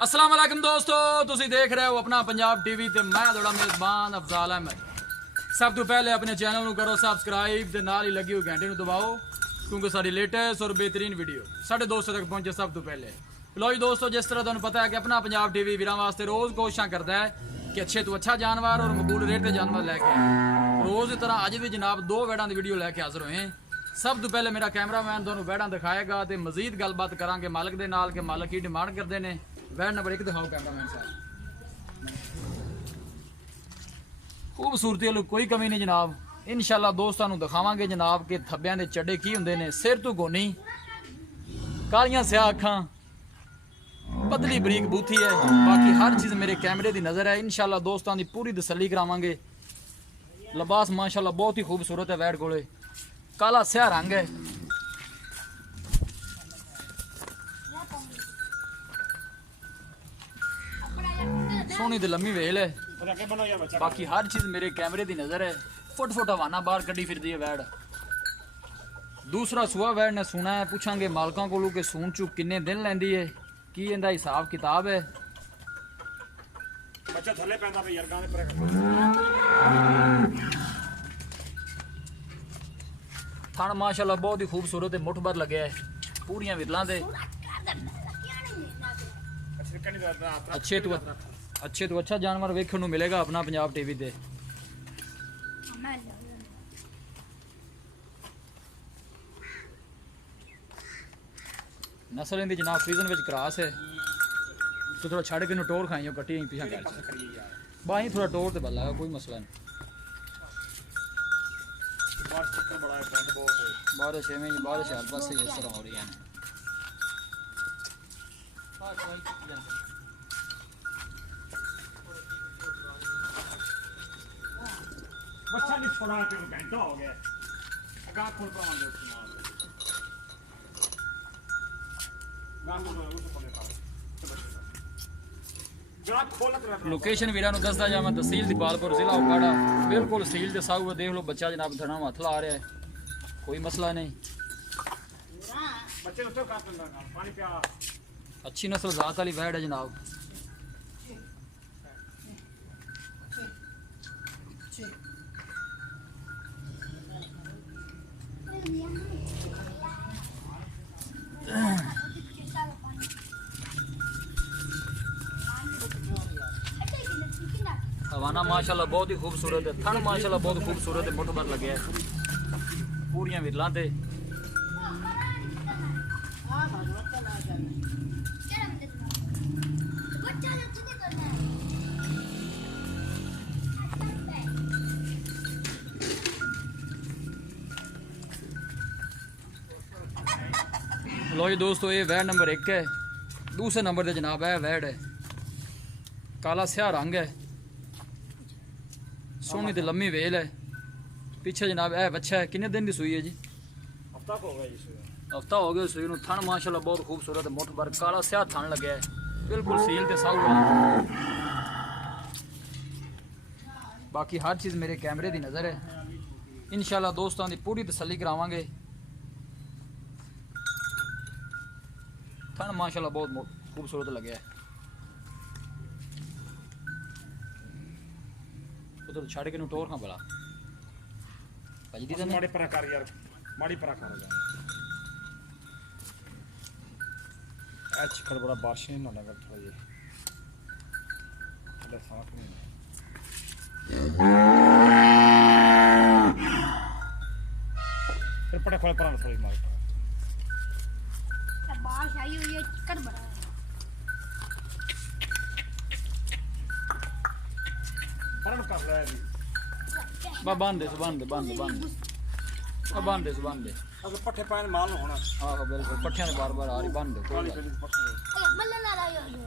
अस्सलाम वालेकुम दोस्तों, तुसी देख रहे हो अपना पंजाब टीवी ते मैं थोड़ा मेजबान अफजाल अहमद। सब तो पहले अपने चैनल को करो सबसक्राइब ते नाल ही लगी हुई घंटे दबाओ क्योंकि सारी लेटेस्ट और बेहतरीन वीडियो साढ़े दोस्तों तक पहुंचे सब तो पहले। लो जी दोस्तों, जिस तरह तुहानू पता है कि अपना पंजाब टीवी वीरां वास्ते रोज़ कोशिश करता है कि अच्छे तो अच्छा जानवर और मकबूल रेट के जानवर लैके आए। रोज़ की तरह अज भी जनाब दो वैड़ां की वीडियो लैके हाजिर होए। सब तो पहले मेरा कैमरामैन तुहानू वैड़ां दिखाएगा तो मजीद गलबात करांगे मालक दे नाल कि मालक की डिमांड करते हैं। वैड नंबर 1 दिखाओ कैमरामैन साहब। खूबसूरती वाली कोई कमी नहीं जनाब। इंशाल्लाह दोस्तों दिखावांगे जनाब के थब्बियां दे चड्डे की हुंदे ने, सिर तो गोनी, कालियां स्याह अखां, पतली बरीक बूथी है। बाकी हर चीज़ मेरे कैमरे की नज़र है। इंशाल्लाह दोस्तों की पूरी तसल्ली करावांगे। लिबास माशाल्लाह बहुत ही खूबसूरत है। वैड कोले काला स्याह रंग है। सोनी तो लम्मी वेल है। बाकी हर चीज़ मेरे कैमरे की नज़र है। फुट फुट हवाना बाहर कड़ी फिरदी है वैड। दूसरा सुआ वैड ने सुना है, पूछांगे मालकों को कि सून चू किन्ने दिन लैंदी है, की इंदा हिसाब किताब है। थन माशाल्लाह बहुत ही खूबसूरत है, मुठ भर लगे है, पूरियां विरलां दे। अच्छे तो अच्छा जानवर वेखने को मिलेगा अपना पंजाब टीवी पे। नस्ल इनकी जनाब सीजन में क्रॉस है। तो थोड़ा छड़ के टोर खाइयो कट्टी पीछा कर बाही थोड़ा टोर तो बल्ला कोई मसला नहीं। बारिश है बारिश हर पास इस तरह हो रही है। बच्चा नहीं छोड़ा के घंटा हो गया। गांव खोल पावांगे लोकेशन वीरां नूं दसदा जावां, तहसील दीपालपुर, जिला उकाड़ा, बिल्कुल सील ते साहू। देख लो बच्चा जनाब धड़ा हथ ला रहा है, कोई मसला नहीं। अच्छी नस्ल जात वाली वैड है जनाब। हवाना माशाल्लाह बहुत ही खूबसूरत है। थन माशाल्लाह बहुत खूबसूरत है, मुठ भर लगे है, पूरियां विरलां ते। लो जी दोस्तों, ये वैड नंबर 1 है। दूसरे नंबर पे जनाब है वैड है, काला स्याह रंग है, सोनी तो लम्मी वेल है। पीछे जनाब है बच्चा है। कितने दिन की सुई है जी? हफ्ता हो गया सुई नूं। थन माशाल्लाह बहुत खूबसूरत है, मुठ भर काला स्याह थन लगे है, बिल्कुल सील ते साहू है। बाकी हर चीज़ मेरे कैमरे की नज़र है। इंशाल्लाह दोस्तों की पूरी तसल्ली करावांगे। थन माशाल्लाह बहुत खूबसूरत लगे है। तो छड़ के टोर खां भला भजदी तो माड़ी परा कर यार, माड़ी परा कर जा। अच्छा कर बड़ा बारिश ना लगा थोड़ा ये थोड़ा साफ नहीं। फिर पटा खोल परा थोड़ी मार बारिश आई हुई है, चिकन बड़ा परा कर ले अभी। बांध दे अगर पट्ठे पाए माल होना। हाँ बिल्कुल, पट्ठियां ने बार बार आ रही, बांध दे कोई गल। मल्ला ना लायो जो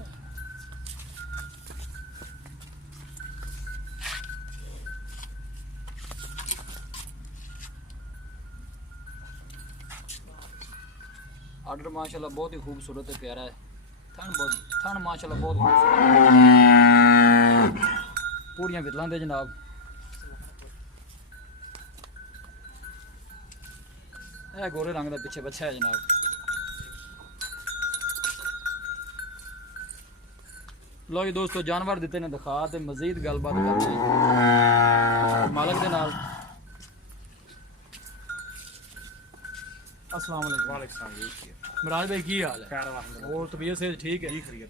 आर्डर माशाल्लाह बहुत ही खूबसूरत है, प्यारा है। थन माशाल्लाह बहुत खूबसूरत, पूरियां विरलां दे जनाब। यह गोरे रंग का पिछे बच्चा है जनाब। ਲੋ ਜੀ ਦੋਸਤੋ ਜਾਨਵਰ ਦਿੱਤੇ ਨੇ ਦਿਖਾ ਤੇ ਮਜ਼ੀਦ ਗੱਲਬਾਤ ਕਰਦੇ ਹਾਂ ਮਾਲਕ ਦੇ ਨਾਲ। अस्सलाम वालेकुम। वालेकुम सलाम जी। ਮਰਾਜ ਭਾਈ ਕੀ ਹਾਲ ਹੈ? खैर वालेकुम ਹੋਰ ਤਬੀਅਤ ਸੇ ਠੀਕ ਹੈ? जी खरीद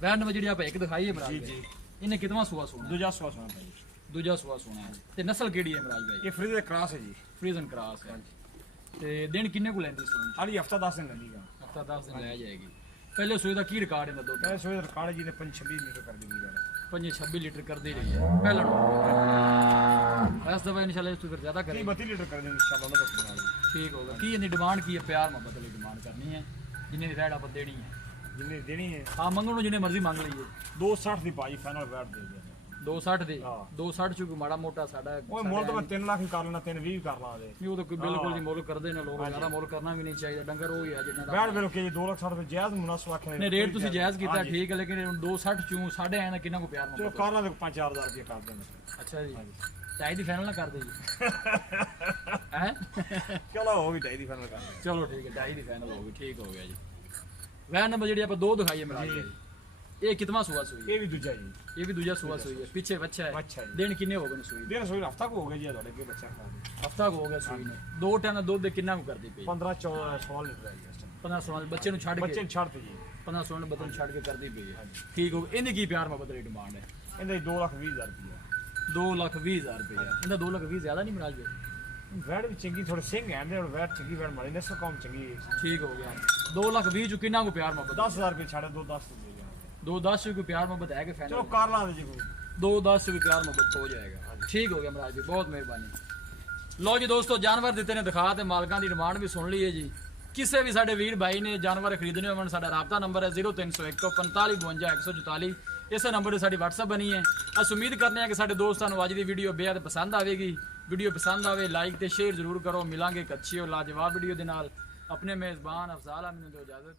ਵੈਨ ਨੰਬਰ ਜਿਹੜੀ ਆਪਾਂ ਇੱਕ ਦਿਖਾਈ ਹੈ ਮਰਾਜ जी ਭਾਈ, जी ਇਹਨੇ ਕਿਤਨਾ ਸੂਆ ਸੋਣਾ? दूजा सवा सुना भाई। ਦੂਜਾ ਸੂਆ ਸੋਣਾ ਹੈ। ਤੇ ਨਸਲ ਕਿਹੜੀ ਹੈ ਮਰਾਜ ਭਾਈ? ये फ्रीज क्रॉस है जी। ਫਰੀਜ਼ਨ ਕ੍ਰਾਸ ਹੈ। ਤੇ ਦਿਨ ਕਿੰਨੇ ਕੁ ਲੈਂਦੀ ਸੂਈ? अभी हफ्ता 10 दिन लगेगा। ਹਫਤਾ 10 ਦਿਨ ਲੈ ਜਾਏਗੀ। ਪਹਿਲੇ ਸੂਈ ਦਾ ਕੀ ਰਿਕਾਰਡ ਇਹਦਾ ਦੁੱਧ? मैं सोच रिकॉर्ड जी ने 26 लीटर कर दी गई। 26 ਲੀਟਰ ਕਰਦੀ ਰਹੀ ਹੈ ਪਹਿਲਾਂ ਇਸ ਦਫਾ ਇਨਸ਼ਾਅੱਲਾ ਇਸ ਤੋਂ ਫਿਰ ਜ਼ਿਆਦਾ ਕਰੇ। 32 लीटर कर देंगे इंशाल्लाह अल्लाह का शुक्र है। ਠੀਕ ਹੋਗਾ। ਕੀ ਇਹਦੀ ਡਿਮਾਂਡ ਕੀ ਹੈ? ਪਿਆਰ ਮੁਹੱਬਤ ਵਾਲੀ ਡਿਮਾਂਡ ਕਰਨੀ ਹੈ ਜਿੰਨੇ ਦੀ ਰੈਡ ਆਪਾਂ ਦੇਣੀ ਹੈ। जिन्हें देनी है ਹਾਂ ਮੰਗਣ ਨੂੰ ਜਿੰਨੇ ਮਰਜ਼ੀ ਮੰਗ ਲਈਏ। 260 ਦੀ ਭਾਜੀ ਫਾਈਨਲ ਵੈਟ ਦੇ ਦੇ। 260 ਦੇ ਹਾਂ। 260 ਚ ਕੋਈ ਮਾੜਾ ਮੋਟਾ ਸਾਡਾ ਉਹ ਮੁੱਲ ਤਾਂ ਮੈਂ 3 ਲੱਖ ਹੀ ਕਰ ਲੈਣਾ 320 ਵੀ ਕਰ ਲਾਂ ਦੇ। ਨਹੀਂ ਉਹ ਤਾਂ ਕੋਈ ਬਿਲਕੁਲ ਨਹੀਂ ਮੁੱਲ ਕਰਦੇ ਨੇ ਲੋਕ, ਜ਼ਿਆਦਾ ਮੁੱਲ ਕਰਨਾ ਵੀ ਨਹੀਂ ਚਾਹੀਦਾ। ਡੰਗਰ ਉਹ ਹੀ ਆ ਜਿੰਨਾ ਦਾ ਵੈਟ ਵੇਰੋ ਕਿ 2 ਲੱਖ 60 ਰੁਪਏ ਜਾਇਜ਼ ਮੁਨਾਸਬ ਆਖੇ ਨੇ ਰੇਟ ਤੁਸੀਂ ਜਾਇਜ਼ ਕੀਤਾ ਠੀਕ ਹੈ, ਲੇਕਿਨ 260 ਚੋਂ ਸਾਢੇ ਆਏ ਨਾ ਕਿੰਨਾ ਕੋ ਪਿਆਰ ਚਲੋ ਮੁਹੱਬਤ। ਕਰ ਲਾਂ ਦੇ 5-4000 ਰੁਪਏ ਕਰ ਦੇਣਾ। ਅੱਛਾ ਜੀ ਚਾਹੀ ਦੀ ਫਾਈਨਲ ਨਾ ਕਰਦੇ ਜੀ ਹੈ? ਚਲੋ ਹੋ ਵੀ ਚਾਹੀਦੀ ਫਾਈਨਲ ਕਰ ਦੇ। ਚਲੋ ਠੀਕ ਹੈ ਚਾਹੀ ਦੀ ਫਾਈਨਲ ਹੋ ਗਈ। ਠੀਕ ਹੋ ਗਿਆ ਜੀ। ਵੈਨ ਨੰਬਰ ਜਿਹੜੀ ਆਪਾਂ ਦੋ ਦਿਖਾਈਏ ਮਰਾਜ ਜੀ, ਇਹ ਕਿਤਨਾ ਸੂਆ ਸੂਈ ਹੈ? ਇਹ ਵੀ ਦੂਜਾ ਜੀ। ਇਹ ਵੀ ਦੂਜਾ ਸੂਆ ਸੂਈ ਹੈ। ਪਿੱਛੇ ਬੱਚਾ ਹੈ। ਅੱਛਾ ਜੀ। ਦਿਨ ਕਿੰਨੇ ਹੋ ਗਏ ਨੇ ਸੂਈ? ਦਿਨ ਸੋਈ ਹਫਤਾ ਕੋ ਹੋ ਗਿਆ ਜੀ ਤੁਹਾਡੇ ਅੱਗੇ ਬੱਚਾ ਖਾ ਦੇ। ਹਫਤਾ ਹੋ ਗਿਆ ਸੂਈ ਨੇ। ਦੋ ਟਾਈਮ ਦਾ ਦੁੱਧ ਕਿੰਨਾ ਕੁ ਕਰਦੀ ਪਈ? 15-14 16 ਲੀਟਰ ਹੈ ਜੀ ਇਸ ਟਾਈਮ। 15-16 ਬੱਚੇ ਨੂੰ ਛੱਡ ਬੱਚੇ ਕੇ ਨੂੰ ਛੱਡ ਤੇ ਜੀ 15-16 ਬੱਚੇ ਨੂੰ ਛੱਡ ਕੇ ਕਰਦੀ ਪਈ ਹੈ। ਠੀਕ ਹੋ ਗਿਆ। ਇਹਦੀ ਕੀ ਪਿਆਰ ਮੁਹੱਬਤ ਦੀ ਡਿਮਾਂਡ ਹੈ? ਇਹਦੇ 2,20,000 ਰੁਪਏ। 2,20,000 ਰੁਪਏ। ਇਹਦਾ 2,20,000 ਜ਼ਿਆਦਾ ਨਹੀਂ ਮਰਾਜ ਜੀ? ਵੈਟ ਵੀ ਚੰਗੀ ਥੋੜੇ ਸਿੰਘ ਹੈ ਨੇ ਔਰ ਵੈਟ ਚੰਗੀ ਵੈਟ ਮਾਰੀ ਨਸਲ ਕੌਮ ਚੰਗੀ ਹੈ। ਠੀਕ ਹੋ ਗਿਆ। 2,20,000 ਚ ਕਿੰਨਾ ਕੁ ਪਿਆਰ ਮੁਹੱਬਤ? 10,000 ਰੁਪਏ ਛੱਡ 2-10 ਦੇ ਦੇ। 2-10 ਚ ਕੋਈ ਪਿਆਰ ਮੁਹੱਬਤ ਹੈ ਕਿ ਚਲੋ ਫਾਈਨਲ? ਕਰ ਲਾਂ ਦੇ ਜੀ ਕੋਈ। 2-10 ਚ ਵੀ ਪਿਆਰ ਮੁਹੱਬਤ ਹੋ ਜਾਏਗਾ। ਠੀਕ ਹੋ ਗਿਆ ਮਰਾਜ ਜੀ, ਬਹੁਤ ਮਿਹਰਬਾਨੀ। ਲਓ ਜੀ ਦੋਸਤੋ ਜਾਨਵਰ ਦਿੱਤੇ ਨੇ ਦਿਖਾ ਤੇ ਮਾਲਕਾਂ ਦੀ ਡਿਮਾਂਡ ਵੀ ਸੁਣ ਲਈ ਹੈ ਜੀ। ਕਿਸੇ ਵੀ ਸਾਡੇ ਵੀਰ ਭਾਈ ਨੇ ਜਾਨਵਰ ਖਰੀਦਣੇ ਹੋਣ ਸਾਡਾ ਰਾਬਤਾ ਨੰਬਰ ਹੈ 0301 45 52 144। ਇਸੇ ਨੰਬਰ ਤੇ ਸਾਡੀ WhatsApp ਬਣੀ ਹੈ। ਅਸੀਂ ਉਮੀਦ ਕਰਨੇ ਹਾਂ ਕਿ ਸਾਡੇ ਦੋਸਤਾਂ ਨੂੰ ਅੱਜ ਦੀ ਵੀਡੀਓ ਬੇहद ਪਸੰਦ ਆਵੇਗੀ। ਵੀਡੀਓ ਪਸੰਦ ਆਵੇ ਲਾਈਕ ਤੇ ਸ਼ੇਅਰ ਜ਼ਰੂਰ ਕਰੋ। ਮਿਲਾਂਗੇ ਇੱਕ ਅੱਛੀ ਔਰ ਲਾਜਵਾਬ ਵੀਡੀਓ ਦੇ ਨਾਲ। ਆਪਣੇ ਮੇਜ਼ਬਾਨ ਅਫਜ਼ਾਲ ਅਹਿਮਦ ਨੂੰ ਦਿਓ ਇਜਾਜ਼ਤ।